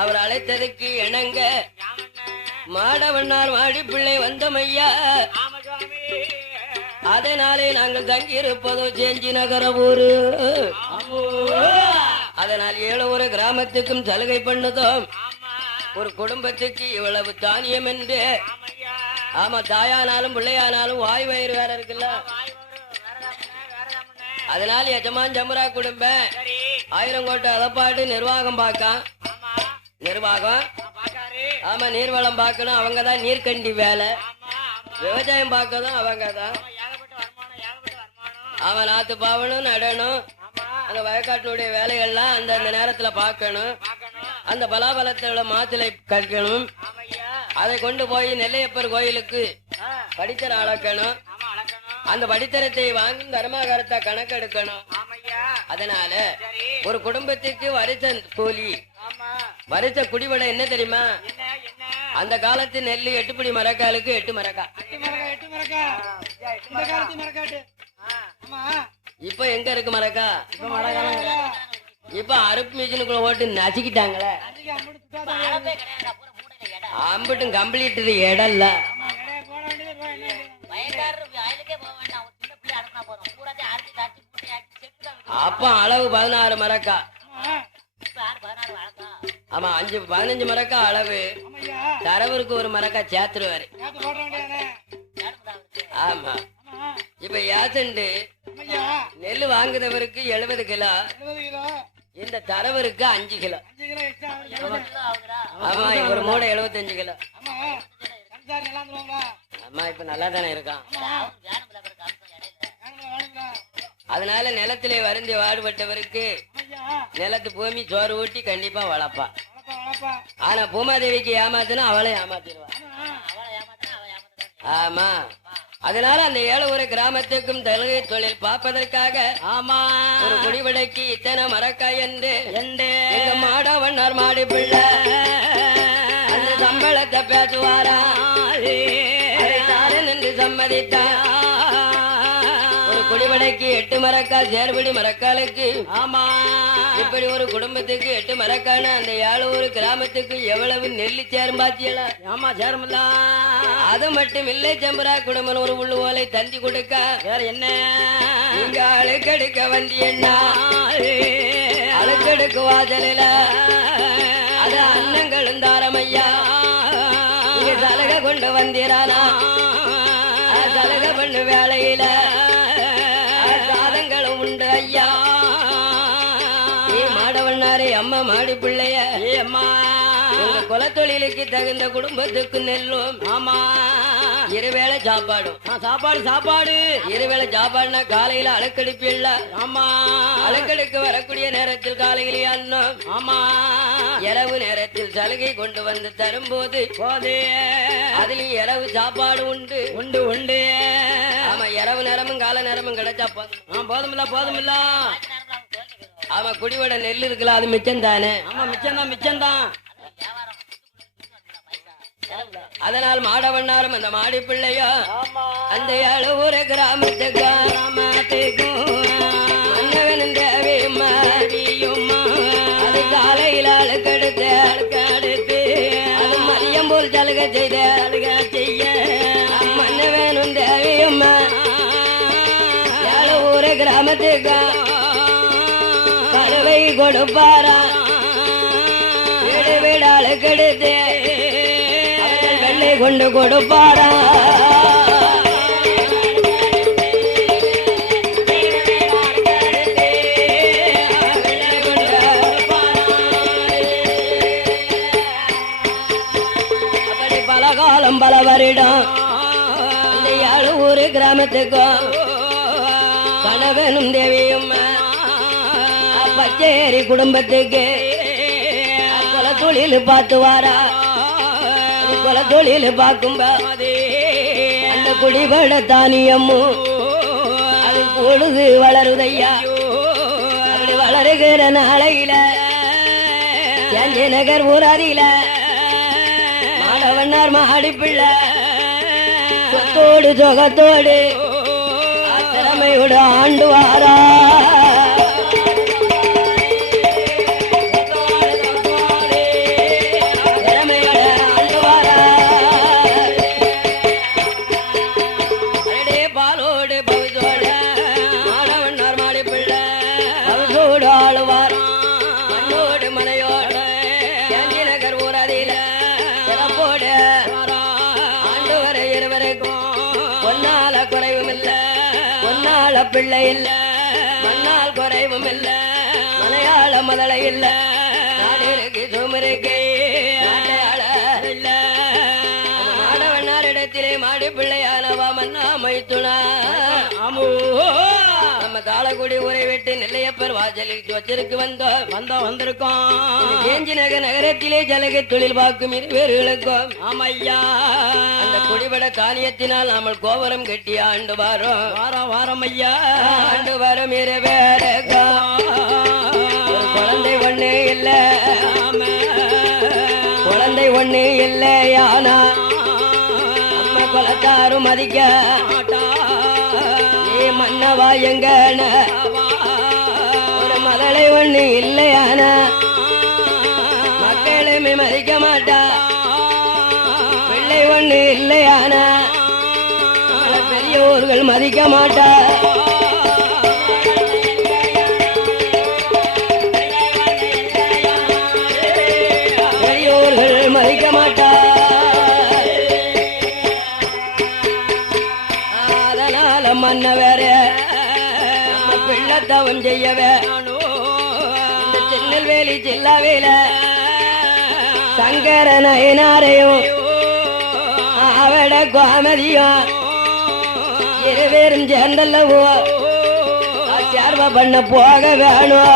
அவர் அழைத்ததுக்கு இணங்க மாடவண்ணார் மாடி பிள்ளை வந்தமையா. அதனாலே நாங்கள் தங்கியிருப்பதோ செஞ்சி நகர ஊரு. அதனால் 7 ஒரு கிராமத்துக்கும் சலுகை பண்ணுதோம். ஒரு குடும்பத்துக்கு இவ்வளவு தானியம் என்று. ஆமா, தாயானாலும் பிள்ளையானாலும் வாய் வயிறு வேற இருக்குல்ல. அதனால எஜமான் ஜமுரா குடும்பம் 1000 கோட்டை அளப்பாடு நிர்வாகம் பார்க்கான். நிர்வாகம் ஆமா, நீர்வளம் பார்க்கணும் அவங்கதான். நீர்கண்டி வேலை விவசாயம் பார்க்கணும் அவங்கதான். அவன் நாத்து பாவனும் நடணும். அந்த வயக்காட்டினுடைய வேலைகள்லாம் அந்த நேரத்துல பார்க்கணும். அந்த பலாபலத்தோட மாத்திரை கற்கணும். அதை கொண்டு போய் நெல்லையப்பர் கோயிலுக்கு படித்தர அளக்கணும். அந்த படித்தரத்தை வாங்கி கர்மாகாரத்தை கணக்கெடுக்கணும். அதனால ஒரு குடும்பத்துக்கு வருஷ கூலி வருஷ குடிவடை என்ன தெரியுமா? அந்த காலத்து நெல்லு 8 பிடி மரக்காலுக்கு 8 மரக்கா. இப்ப எங்க இருக்கு மரக்கா? இப்ப அறுப்பு மிஷினுக்குள்ள ஓட்டு நசுக்கிட்டாங்களே. அம்பிட்டும் கம்ப்ளீட் இடம் இல்ல. அப்ப அளவு 16 மரக்கா. ஆமா, 15 மரக்கா அளவு. தரவருக்கு ஒரு மரக்கா சேர்த்துருவாரு. ஆமா, இப்ப ஏசண்டு நெல்லு வாங்குறவருக்கு 70 கிலோ, இந்த தரவருக்கு 5 கிலோ. ஆமா, ஒரு மூடை 75 கிலோ. அம்மா இப்ப நல்லா தானே இருக்கான். அதனால நிலத்திலே வருந்தி வாடுபட்டவருக்கு நிலத்து பூமி சோறு ஊட்டி கண்டிப்பா வளர்ப்பா. ஆனா பூமாதேவிக்கு ஏமாத்தினா அவளை ஏமாத்திடுவா. ஆமா, அதனால அந்த 7 ஒரு கிராமத்துக்கும் தலுகை தொழில் பார்ப்பதற்காக ஆமா ஒரு குடிவிடைக்கு இத்தனை மரக்கா என்று எங்க மாடவண்ணார் மாடி பிள்ளை அந்த சம்பளத்தை பேசுவாரா நின்று சம்மதித்தா. ஒரு குடிவிடைக்கு 8 மரக்கா சேர்படி மரக்காலுக்கு. ஆமா, இப்படி ஒரு குடும்பத்துக்கு 8 மரக்கான அந்த 7 ஒரு கிராமத்துக்கு எவ்வளவு நெல்லு சேரும் பாத்தியல. ஆமா, சேரும்ல. அது மட்டும் இல்லை, ஜம்புரா குடும்பம் ஒரு உள்ளு ஓலை தந்தி கொடுக்க. வேற என்ன? இங்க அழுக்கெடுக்க வந்தி என்ன அழுக்கெடுக்கு வாசலில அது அன்னங்களும் தாரமையா. இங்க சலுகை கொண்டு வந்திரானா சலுகை பண்ணு வேலையில சாதங்களும் உண்டு ஐயா. மாடவண்ணாரே அம்மா மாடி பிள்ளைய அம்மா உங்க குலத்தொழிலுக்கு தகுந்த குடும்பத்துக்கு நெல்லும். ஆமா, இருவேளை சாப்பாடும். சாப்பாடு இருவேளை சாப்பாடுனா காலையில அழுக்கெடுப்பில்ல. ஆமா, அழுக்கெடுக்க வரக்கூடிய நேரத்தில் காலையிலே அன்னம். ஆமா, இரவு நேரத்தில் சலுகை கொண்டு வந்து தரும்போது அதுலயும் இரவு சாப்பாடு உண்டு உண்டு உண்டு. ஆமா, இரவு நேரமும் கால நேரமும் கிடைச்சா போதுமில்ல. ஆமா, குடிவட நெல் இருக்குல்ல, அது மிச்சம் தானே. ஆமா, மிச்சம்தான். அதனால் மாடவண்ணாரும் அந்த மாடி பிள்ளையோ அந்த 7 ஒரு கிராமத்துக்கு அது காலையில் அழுக்கெடுத்து அது மதியம் போல் சலுகை செய்ய மன்ன வேணும் தேவியம்மா. 7 ஒரு கிராமத்துக்கு கழுவை கொடுப்பாரா வீடு வீடு அழுக்கெடுத்து வெள்ளை கொண்டு கொடுப்பாரா. அப்படி பல காலம் பல வருடம் இந்த 7 ஒரு கிராமத்துக்கும் கணவனும் தேவியும் பச்சேரி குடும்பத்துக்கு கொல தொழில் பார்த்து வாரா. கொல தொழில் பார்க்கும் அந்த குடிபட தானியமும் அது பொழுது வளருதையா. அப்படி வளருகிற நாளையில நகர் ஊராதியில மாடவண்ணார் மாடி பிள்ளை சொத்தோடு சொகத்தோடு திறமையோடு ஆண்டு வாரா. இல்ல மண்ணால் குறைவும் இல்ல மலையாள மதலை இல்ல நாடு இருக்கு சுமருக்கு இல்ல மாடவண்ணாரிடத்திலே மாடி பிள்ளையானவா மன்னா மைத்துனா ஆமோ நம்ம தாளக்குடி ஊரை விட்டு நெல்லையப்பர் வாசலுக்கு வச்சிருக்கு வந்திருக்கோம் கேஞ்சி நகரத்திலே ஜலகை தொழில் பார்க்கும் இருவேர்களுக்கும் ஆமையா அந்த குடிபட தானியத்தினால் நாமல் கோபுரம் கட்டி ஆண்டு வாரம் ஐயா ஆண்டு வாரம் குழந்தை ஒண்ணு இல்ல குழந்தை ஒண்ணு இல்லையானா அம்மா கொலத்தாரும் மதிக்க மன்னவா எங்க ஒரு மதலை ஒண்ணு இல்லையான மக்களுமே மதிக்க மாட்டா பிள்ளை ஒண்ணு இல்லையான பெரிய ஊர்கள் மதிக்க மாட்டா பெரியோர்கள் மதிக்க மாட்டா அதனால மன்ன வேற பிள்ளத்தவம் செய்யவே திருநெல்வேலி ஜில்லாவில சங்கர நயனாரையும் அவட கோமதியும் இருவேரும் சேர்ந்தல்லவோ சேர்வ பண்ண போக வேணும்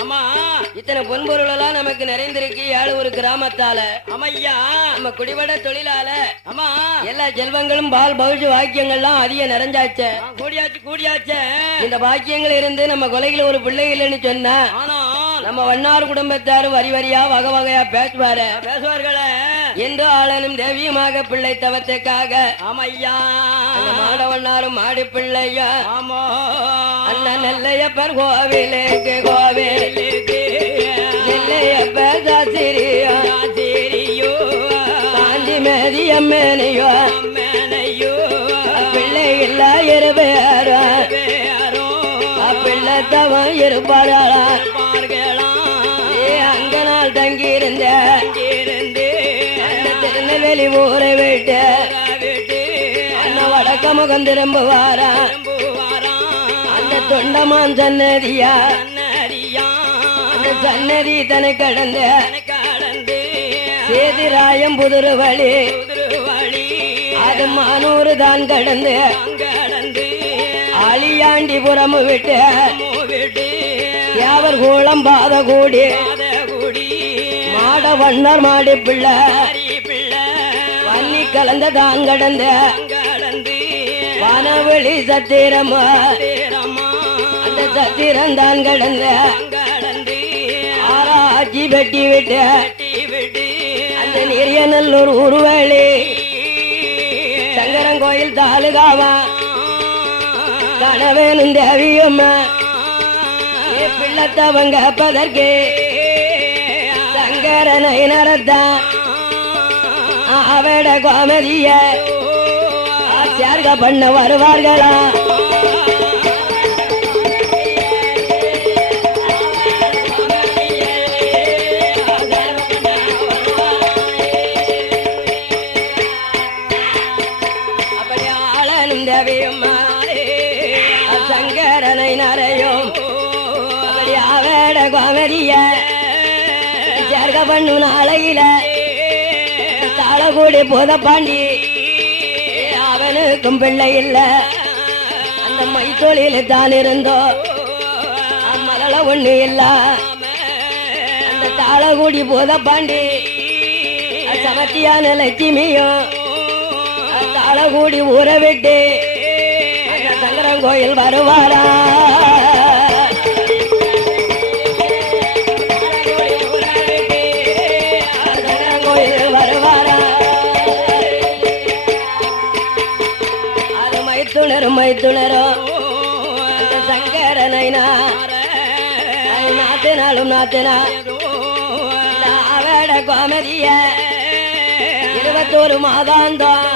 ஆமா இத்தனை பொன்பொருள் எல்லாம் நமக்கு நிறைந்திருக்கு ஏழு ஒரு கிராமத்தால அம்மையா நம்ம குடிபட தொழிலால ஆமா எல்லா செல்வங்களும் பால் பகுஜ வாக்கியங்கள்லாம் அதிக நிறைஞ்சாச்சு கூடியாச்சு இந்த வாக்கியங்கள் இருந்து நம்ம கொலையில ஒரு பிள்ளை இல்லைன்னு சொன்ன ஆனா நம்ம வண்ணார் குடும்பத்தாரும் வரி வரியா வகை வகையா பேசுவார்களே என்று ஆளனும் தேவியமாக பிள்ளை தவத்துக்காக ஆமையா மாடவண்ணாரும் மாடி பிள்ளையா ஆமா அண்ணன் நெல்லையப்பர் கோவிலுக்கு நெல்லையப்பர் சாசிரியோ காஞ்சி மேதியம்மனையோ பிள்ளை இல்ல இருவேரோ பிள்ளை தவம் இருப்பாரா அங்க நாள் தங்கியிருந்த திருநெல்வேலி ஊரை விட்டு அண்ணன் வடக்க முகம் திரும்புவாரா அந்த தொண்டமான் சன்னதியா அந்த சன்னதி தனக்கு கடந்து சேதிராயம் புதுரு வழி அது மானூறு தான் கடந்து ஆளியாண்டிபுரம் விட்டு யாவர் கூளம் பாத கூடி மாட வண்ணர் மாடி பிள்ளை வன்னி கலந்த தான் கடந்த வானவெளி சத்திரமா அந்த சத்திரம் தான் கடந்த ஆராய்ச்சி வெட்டி விட்டு அந்த நெறியநல்லூர் உருவழி சங்கரங்கோயில் தாலுகாவா கணவனும் தேவியம்மா பிள்ளத்தவங்க பதற்கு சங்கரனை நடத்தான் அவட கோமதிய சேர்க்க பண்ண வருவார்களா அப்படி ஆளனும் தேவியம்மா சங்கரனை நரையும் அப்படி அவட கோமதிய சேர்க்க பண்ணு நாளையில தாளகூடி போத பாண்டி அவனுக்கும் பிள்ளை இல்ல அந்த மை தொழில தான் இருந்தோ மலல ஒண்ணு இல்ல அந்த தாளகூடி போத பாண்டி சமத்தியான லட்சுமியும் தாளகூடி ஊற விட்டு சங்கரங்கோயில் வருவாரா மைத்துணரும் சங்கரனை நாத்தினாலும் நாத்தினா அவட கோமதிய 21 மாதாந்தம்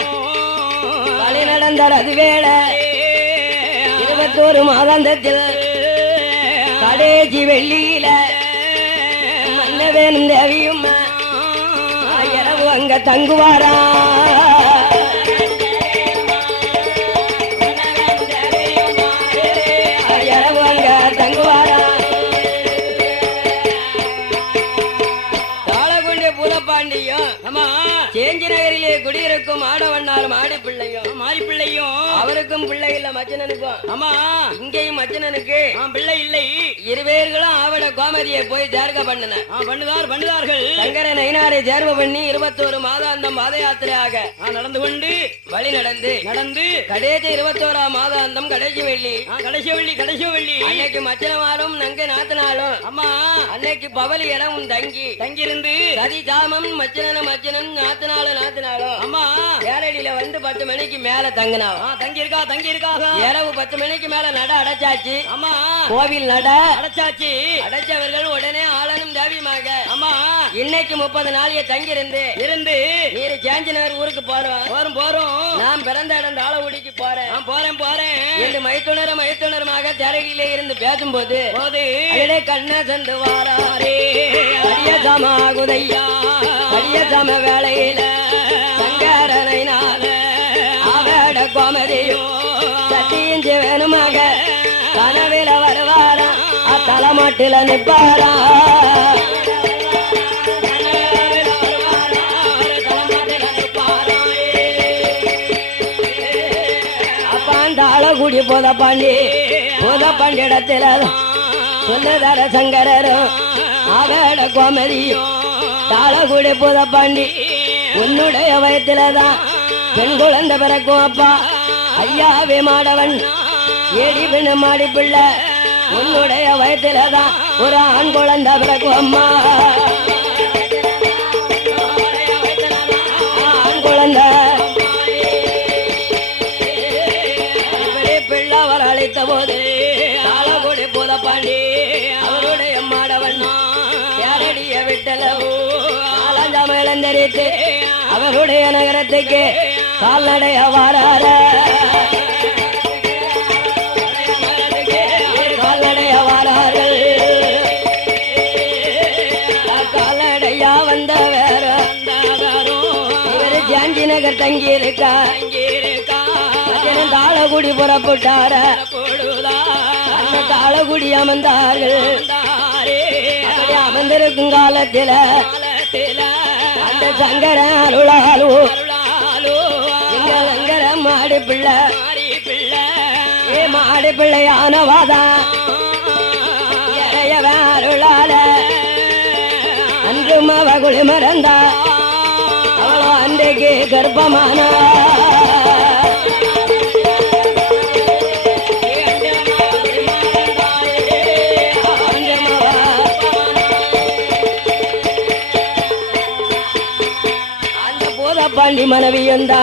வழி நடந்தார் அது வேளை 21 மாதாந்தத்தில் கடைசி வெள்ளியில மன்னவேன் தேவியும் இரவு அங்க தங்குவாரா இரவு அங்க தங்குவாரா தாளகுண்ட பூதப்பாண்டியும் ஆமா சேஞ்சி நகரிலே குடியிருக்கும் ஆடவண்ணார் மாடி பிள்ளையும் அவருக்கும் பிள்ளை இல்ல மச்சனனுக்கும் ஆமா இங்கேயும் மச்சனனுக்கு பிள்ளை இல்லை இருவேர்களும் அவட கோமதியை போய் தேர்க பண்ணுனார்கள் சங்கர நயினாரை தேர்வு பண்ணி 21 மாதாந்தம் பாத யாத்திரையாக நடந்து கொண்டு வழி நடந்து கடைசி 21 மாதாந்தம் கடைசி வெள்ளி அன்னைக்கு மச்சனமாரும் நங்க நாத்தனாலும் அம்மா அன்னைக்கு பவலி இடம் தங்கியிருந்து சதி சாமம் மச்சனன் நாத்தினாலும் அம்மா ஏரடியில வந்து 10 மணிக்கு மேல தங்கினா தங்கியிருக்காங்க இரவு 10 மணிக்கு மேல நட அடைச்சாச்சு அம்மா கோவில் நட அடைச்சவர்கள் உடனே ஆளனும் தேவியமாக அம்மா இன்னைக்கு 30 நாளைய தங்கியிருந்து நீர் சேஞ்சினர் ஊருக்கு போறோம் நான் பிறந்த இடம் தாளகுடிக்கு போறேன் என்று மைத்துணருமாக தேரடியிலே இருந்து பேசும்போது கண்ண சென்று வாராரே அரியசமாகுதையா அரியசம வேளையில சங்கரனை அவட கோமதியோ சத்தியும் வேணுமாக கனவில வருவாரா தலைமாட்டில நிப்பாரா அப்பாண்டாளகுடி போதப்பாண்டி இடத்துல சொன்னதர சங்கரரும் அவட கோமதியும் தாளகுடி போதப்பாண்டி உன்னுடைய வயத்தில்தான் பெண் குழந்தை பிறக்கும் அப்பா ஐயாவே மாடவன் ஏடி பெண்ணு மாடி பிள்ளை உன்னுடைய வயத்தில்தான் ஒரு ஆண் குழந்தை பிறக்கும் அம்மா ஆண் குழந்தை பிள்ளை அவர் அழைத்த போது தாளகுடி போதப்பாண்டி அவருடைய மாடவன் யாரடிய விட்டலவோ இழந்தரித்து அவருடைய நகரத்துக்கு கால்நடைய வாரார கால்நடையா வந்த வேற இவரு ஜாஞ்சி நகர் தங்கி இருக்கா தாளகுடி புறப்பட்டார அந்த தாளகுடி அமர்ந்தார்கள் அமர்ந்திருக்கும் காலத்தில அந்த சங்கர அருளாலோ எங்க சங்கர மாடி பிள்ளை மாடி பிள்ளையானவாதா இறையவன் அருளால அன்றும் அவ குளி மறந்தா அவளோ அன்றைக்கு கர்ப்பமானா பாண்டி மனைவியுந்தா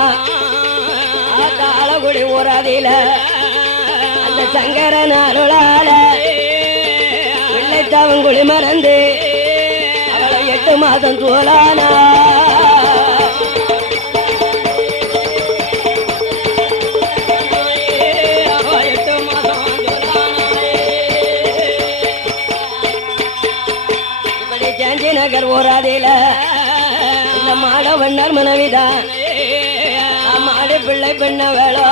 தாளகுடி ஊராதில அந்த சங்கரன் அருளால பிள்ளைத்தவன் குளி மறந்து அவளை 8 மாதம் தோலானா இப்படி ஜாஞ்சி நகர் ஊராதில மாடவண்ணர் மனைவிதான் மாடு பிள்ளை பெண்ண வேளோ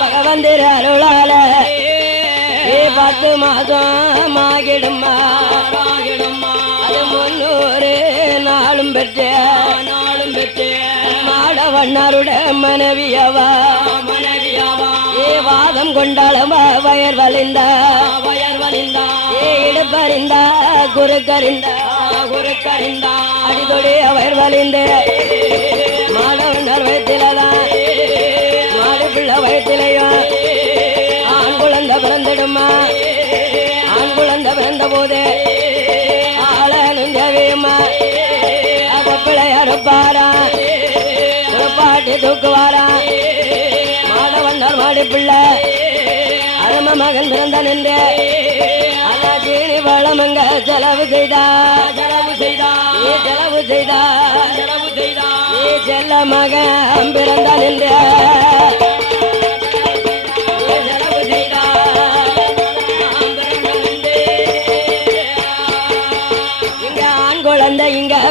பகவந்திர அருளால 10 மாதம் ஆகிடுமா அது 300 நாளும் பெற்ற மாடவண்ணருட மனைவியவா வாதம் கொண்டாளவா வயர் வலிந்தா இடுப்பறிந்தா குறுக்கறிந்தா அடிதொடி அவர் வலிந்து மாடவண்ணர் வயத்தில்தான் மாடு பிள்ளை வயத்திலையும் ஆண் குழந்தை பிறந்திடுமா ஆண் குழந்தை பிறந்த போது ஆளனும் தேவியம்மா பிள்ளை அறுப்பாரா பாட்டி தூக்குவாரா மாடவண்ணர் மாடி பிள்ளை அரும மகன் பிறந்த நின்று அதாச்சீனி வளமங்க செலவு செய்தா செல்ல மகன் பிறந்த நின்ற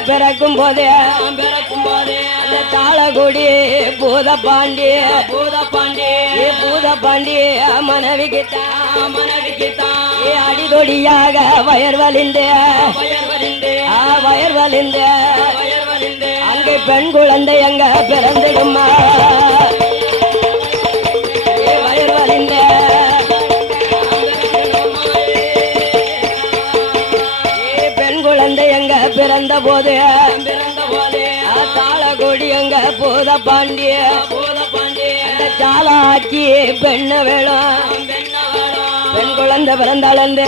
பிறக்கும் போதே அந்த தாளகுடி பூத பாண்டி மனைவிக்குத்தான் அடிதொடியாக வயர் வலிந்து அங்கே பெண் குழந்தை அங்க பிறந்திடுமா வயர் வலிந்த பெண் குழந்தை எங்க பிறந்த போது தாளகோடி எங்க பூத பாண்டிய சாலாச்சி பெண்ண வேணும் பெண் குழந்தை பிறந்தாளந்து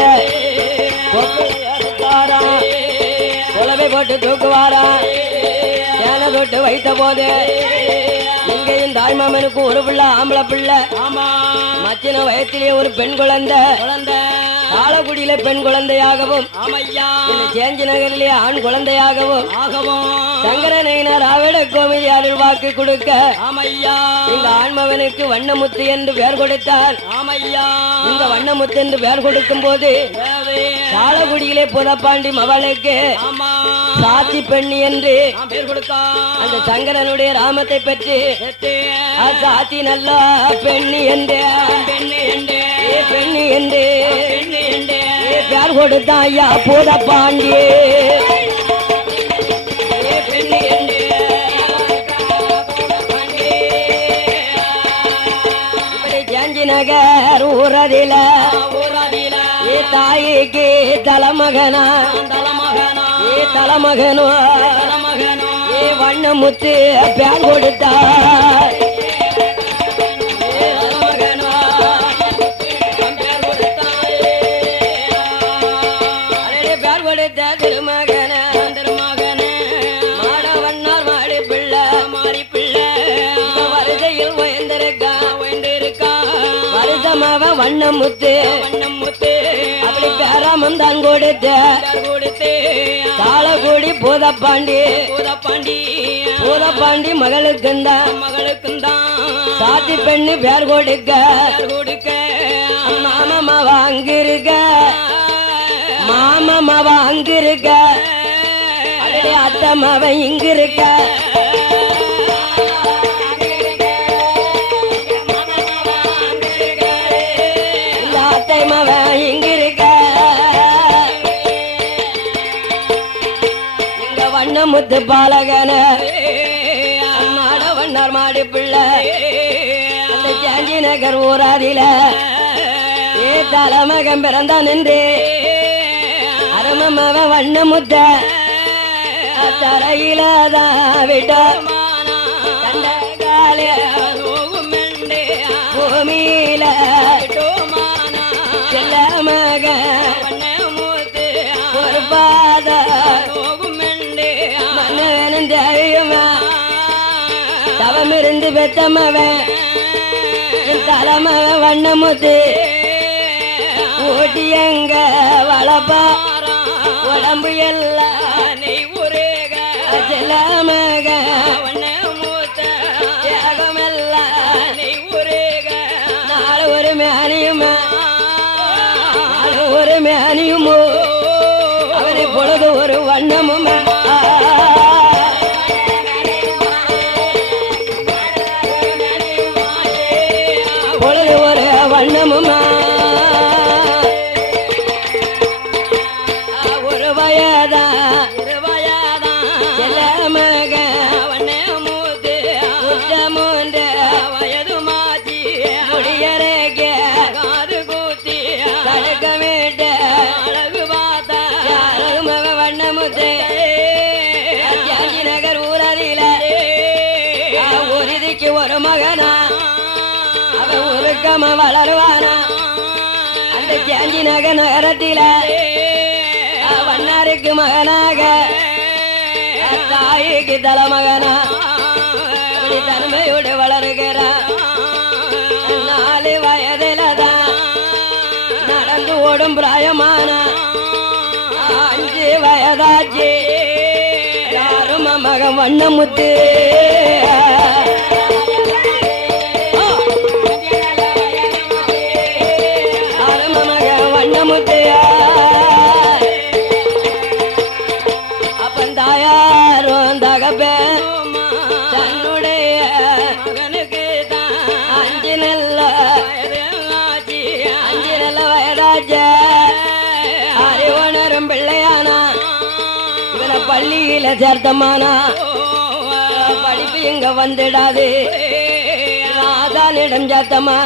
குலவை போட்டு தூக்குவாரா சேனை தொட்டு வைத்த போது இங்கேயும் தாய்மாமனுக்கு ஒரு பிள்ளை ஆம்பளை பிள்ளை மச்சின வயத்திலேயே ஒரு பெண் குழந்தை தாளகுடியில பெண் குழந்தையாகவும் சேஞ்சி நகரிலே ஆண் குழந்தையாகவும் சங்கரனையினர் ஆவிட கோவில் அருள் வாக்கு கொடுக்க இந்த ஆண்மவனுக்கு வண்ணமுத்து என்று பெயர் கொடுத்தார் இந்த வண்ணமுத்து என்று பெயர் கொடுக்கும் போது தாளகுடியிலே புதப்பாண்டி மவளுக்கு சாத்தி பெண்ணி என்று பெயர் கொடுத்தார் அந்த சங்கரனுடைய ராமத்தை பற்றி சாத்தி நல்லா பெண்ணி என்று பெயர் கொடுத்தான் ஐயா புதப்பாண்டி நகர் ஊரதில தாய்க்கு தலைமகனா தலைமகனோ வண்ணமுத்து பேர் கொடுத்தார் பேர் கொடுத்த திருமகன மாடவண்ணார் மாடி பிள்ளை வருதையில் உயர்ந்திருக்கா வருதமாவ வண்ணமுத்து அப்படி பேராமம் தான் கொடுத்து தாளகுடி பூதப்பாண்டி மகளுக்குந்தான் சாத்தி பெண்ணு பேர் கொடுக்க மாமமாவா அங்கிருக்க அத்தமாவ இங்கிருக்க இங்கிருக்க இங்க வண்ணமுத்து பாலகன மாடவண்ணார் மாடி பிள்ளை அந்த சாஞ்சி நகர் ஊராதில தலைமகன் பிறந்தான் என்று அரமமாவ வண்ணமுத்த தரையிலாதான் விட்டோ பூமியில செல்லமக ஒரு பாத மன்னவனும் தெரியுமா தவமிருந்து பெத்தமவன் தலைமவ வண்ணமுத்து ஊட்டி எங்க வளப்பா உடம்பு எல்லாம் நெய் உரேக செல்லமக தியாகமெல்லாம் நெய் உரேக நாலு ஒரு மேனியுமோ அவனை பொழுது ஒரு வண்ணமும் பொழுது ஒரு வண்ணமுமா ஒரு வயதா செல்லமக வண்ணமுத்து உச்சமுண்ட வயது மாத்தி முடியறக காது கூத்தி கடுக்க வேண்ட அழகு பார்த்தா மக வண்ணமுத்து சாஞ்சி நகர் ஊரதில ஒரு ஒரு மகனா அவன் உருக்கம வளருவானா அந்த சாஞ்சி நகர் நகரத்தில வண்ணாருக்கு மகனாக தாய்க்கு தலைமகனா தன்மையோடு வளருகிறான் 4 வயதில்தான் நடந்து ஓடும் பிராயமான 5 வயதாச்சு யாரும் மகன் வண்ணமுத்து வண்ணமுத்தையா அப்பன் தாயா வச்ச அறிவுணரும் பிள்ளையானா இவனை பள்ளியில சேர்த்தமானா படிப்பு இங்க வந்துடாது ராதானிடம் சேர்த்தமா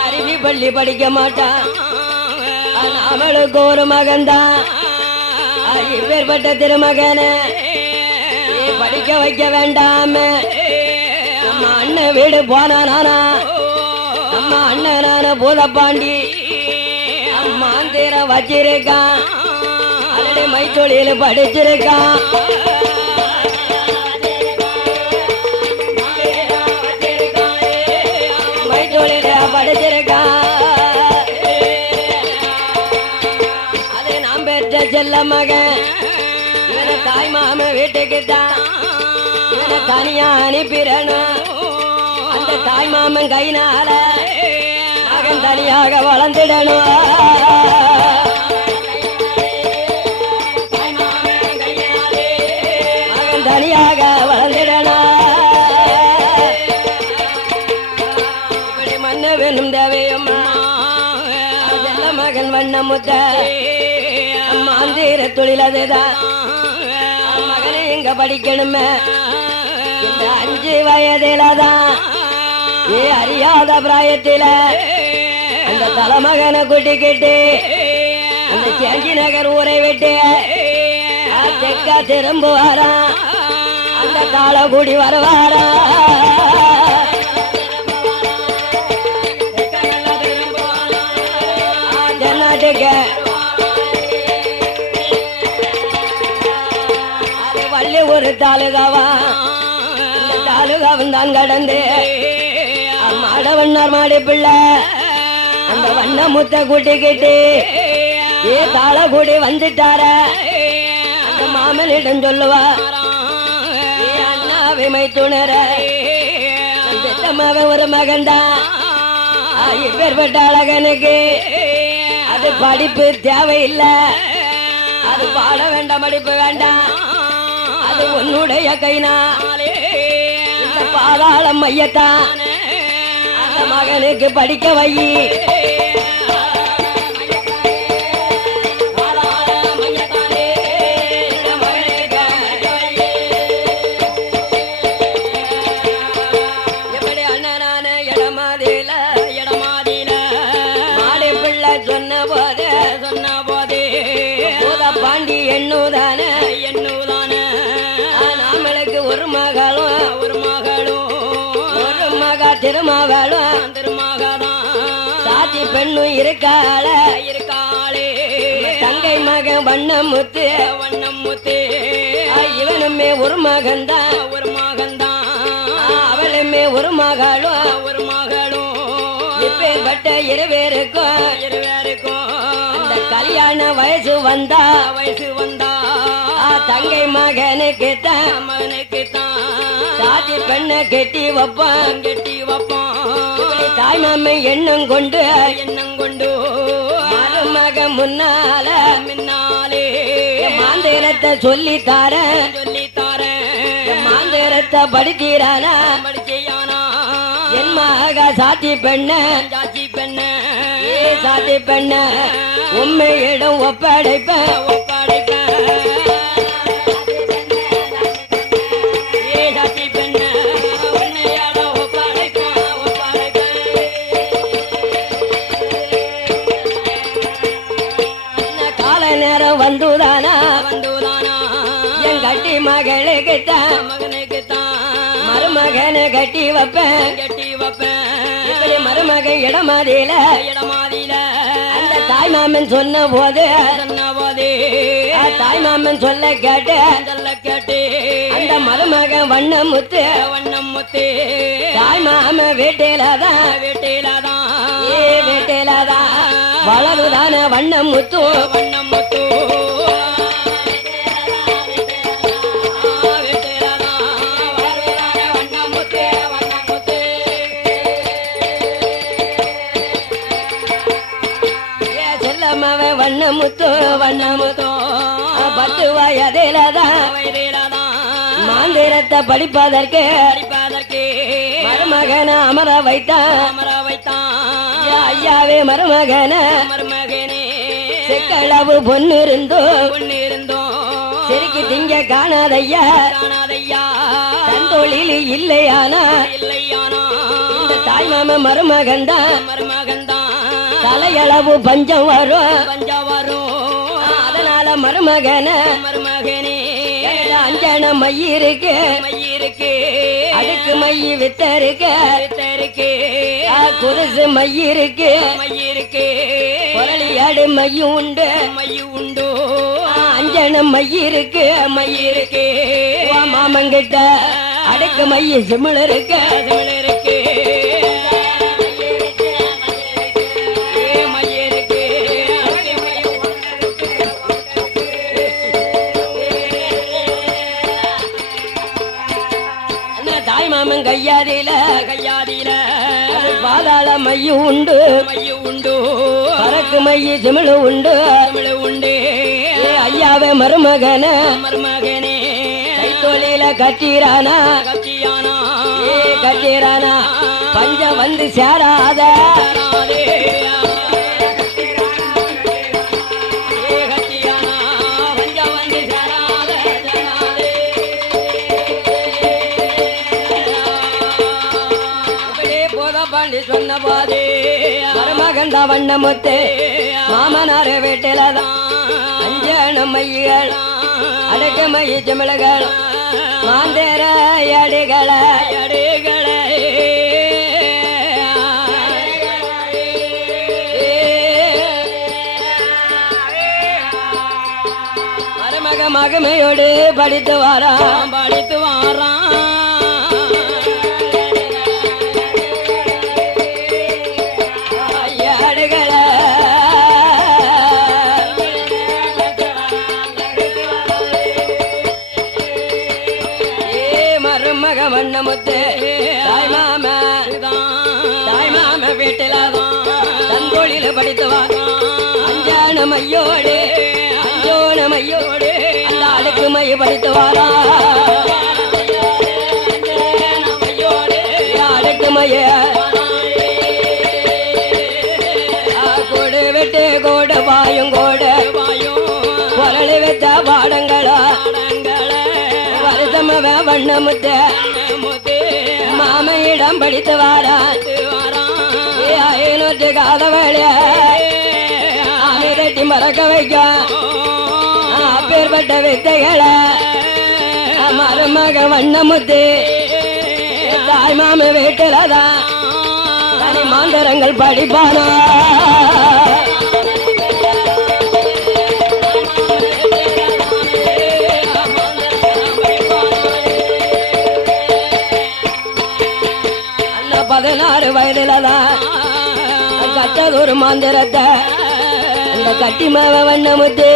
அருவி பள்ளி படிக்க மாட்டான் அவளுக்கு ஒரு மகன்தான் இப்பேற்பட்ட திருமகன படிக்க வைக்க வேண்டாம அம்மா அண்ணன் வீடு போனானா அம்மா அண்ணனான பூதப்பாண்டி மாந்திர வச்சிருக்கான் அல்லது மைத்தொழில் படிச்சிருக்கான் மைத்தொழில படிச்சிருக்கான் அது நாம் பெற்ற செல்ல மகன் இவனை தாய் மாம வீட்டுக்கு தான் இவனை தனியா அனுப்பிடணும் அந்த தாய் மாமன் கைனால மகன் தனியாக வளர்ந்துடணும் மகன் தனியாக வளர்ந்துடணும் இப்படி மண்ண வேணும் தேவையம்மா செல்ல மகன் வண்ணமுத்த மாந்திர தொழில் அதுதான் மகனை இங்க படிக்கணுமே இந்த 5 வயதிலதான் அறியாத பிராயத்தில அந்த தலைமகனை கூட்டிக்கிட்டு அந்த சேஞ்சி நகர் ஊரை விட்டு தெக்கா திரும்புவாரா அந்த கால கூடி வருவாரா ஜன்னாட்டுக்கு அது வள்ளி ஒரு தாலுகாவா இந்த தாலுகாவும் தான் கடந்து மாடவண்ணார் மாடி பிள்ளை அந்த வண்ண முத்த கூட்டிக்கிட்டு தாள கூடி வந்துட்டார அந்த மாமனிடம் சொல்லுவா அண்ணாவை மைத்துணர மகன் ஒரு மகன்தான் இப்பேற்பட்ட அழகனுக்கு அது படிப்பு தேவையில்லை அது பாட வேண்டாம் படிப்பு வேண்டாம் அது உன்னுடைய கைனாலே இந்த பாதாளம் மையத்தான் அந்த மகனுக்கு படிக்க வை எப்படி அண்ணனான இடமாதில மாடி பிள்ளை சொன்ன போதே பாண்டி எண்ணுதான நம்மளுக்கு ஒரு மகளும் ஒரு மகா திருமகளும் சாத்தி பெண்ணும் இருக்காளே தங்கை மகன் வண்ணமுத்து இவனுமே ஒரு மகன்தான் அவளுமே ஒரு மகளும் இப்பேற்பட்ட இருவேருக்கும் அந்த கல்யாண வயசு வந்தா தங்கை மகனுக்கு தான் சாதி பெண்ணை கெட்டி வைப்பான் தாய் மாமை எண்ணம் கொண்டு மருமக முன்னாலே மாந்திரத்தை சொல்லித்தார மாந்திரத்தை படித்தீரானா என் மக சாத்தி பெண்ண சாத்தி பெண்ண உண்மையிடம் ஒப்படைப்பேன் வந்துதானா என் கட்டி மகளுக்கு மருமகனை கட்டி வைப்பேன் இப்படி மருமகன் இடமாதில அந்த தாய் மாமன் சொன்ன போது தாய் மாமன் சொல்ல கேட்டு அந்த மருமகன் வண்ணமுத்து தாய் மாமன் வீட்டிலதான் வளருதான வண்ணமுத்து வண்ணமுத்தோ 10 வயதிலதான் மாந்திரத்தை படிப்பதற்கு மருமகன அமர வைத்தான் ஐயாவே மருமகனே செக்களவு பொண்ணு இருந்தோம் செருக்கி திங்க காணாதையா தந்தொழில் இல்லையானா இந்த தாய் மாம மருமகன்தான் தலையளவு பஞ்சம் வரும் அதனால மருமகனே அஞ்சன மையிருக்கு அடுக்கு மைய வித்தருக்கு குருசு மையிருக்கு குரலியாடு மையும் உண்டு அஞ்சன மையிருக்கு மாமங்கிட்ட அடுக்கு மைய சிமிழ் இருக்கு கையாதில பாதாள மைய உண்டு பறக்கு மைய சிமிழ் உண்டு ஐயாவே மருமகனே கைத்தொழில கட்டீரானா பஞ்சம் வந்து சேராத சொன்ன போதே மருமகண்டா வண்ணமுத்தே மாமனார வீட்டிலதான் அஞ்சன மையல் அடக்க மைய சிமிழகள் மாந்தேர அடிகளை மருமக மகமையோடு படித்து வாரான் வண்ணமுத்தே தாய் மாம வீட்டிலாதான் தந்தொழில படித்து அஞ்சான மையோடு அந்த அடுக்கு மைய படித்து வாரா அடுக்கு மைய கோடு விட்டு கோடு பாயும் குரல் வச்ச பாடங்களா வருஷம வண்ணமுத்தே மாமையிடம் படித்து வாரான் காத வேலைய அமைதி மறக்க வைக்க அப்பேற்பட்ட வித்தைகளை மருமக வண்ணமுத்து தாய் மாம வீட்டிலதான் தனி மாந்தரங்கள் படிப்பானா பதினாறு வயதுலதான் கட்டதொரு மாந்திரத்தை அந்த கட்டி மாவ வண்ணமுத்து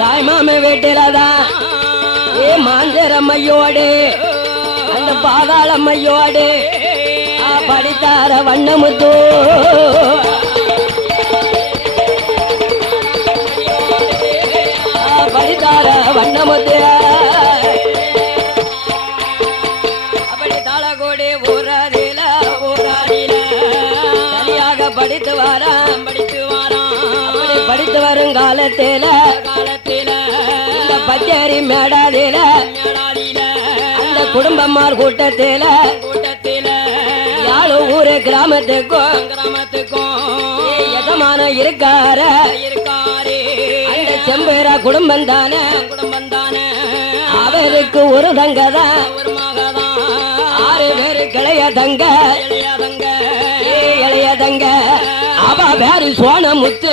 தாய் மாம வீட்டிலதான் மாந்திர மையோடு அந்த பாதாள மையோடு படித்தார வண்ணமுத்து படித்தார வண்ணமுத்து படித்து வரும் காலத்தில இந்த பச்சேரி மேடாதில அந்த குடும்பமார் கூட்டத்தில யாழ் ஊரு கிராமத்துக்கும் எதமான இருக்கார அந்த செம்பேர குடும்பம் தானே அவருக்கு ஒரு தங்கதான் 6 பேரு கிளைய தங்க இளைய தங்க அவ பேரு சோனமுத்து